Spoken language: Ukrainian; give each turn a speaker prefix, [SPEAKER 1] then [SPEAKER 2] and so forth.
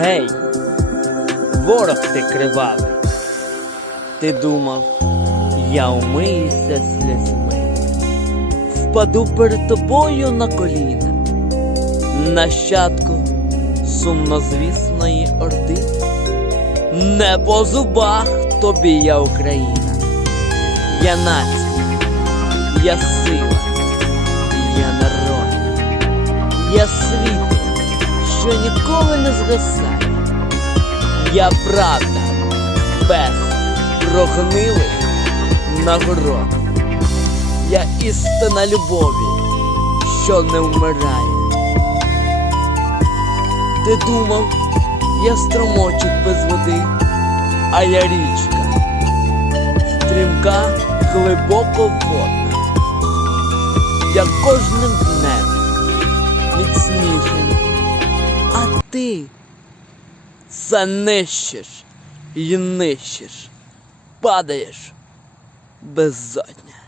[SPEAKER 1] Гей, ворог ти кривавий. Ти думав, я умиюся слізьми, впаду перед тобою на коліна, нащадку сумнозвісної орди. Не по зубах тобі я Україна, я нація, я сила, я народ, я світло, що ніколи не згасає. Я правда без прогнилих нагород. Я істина любові, що не вмирає. Ти думав, я струмочок без води, а я річка, стрімка глибоко водна. Я кожним ти це нищиш і нищиш, падаєш беззадня.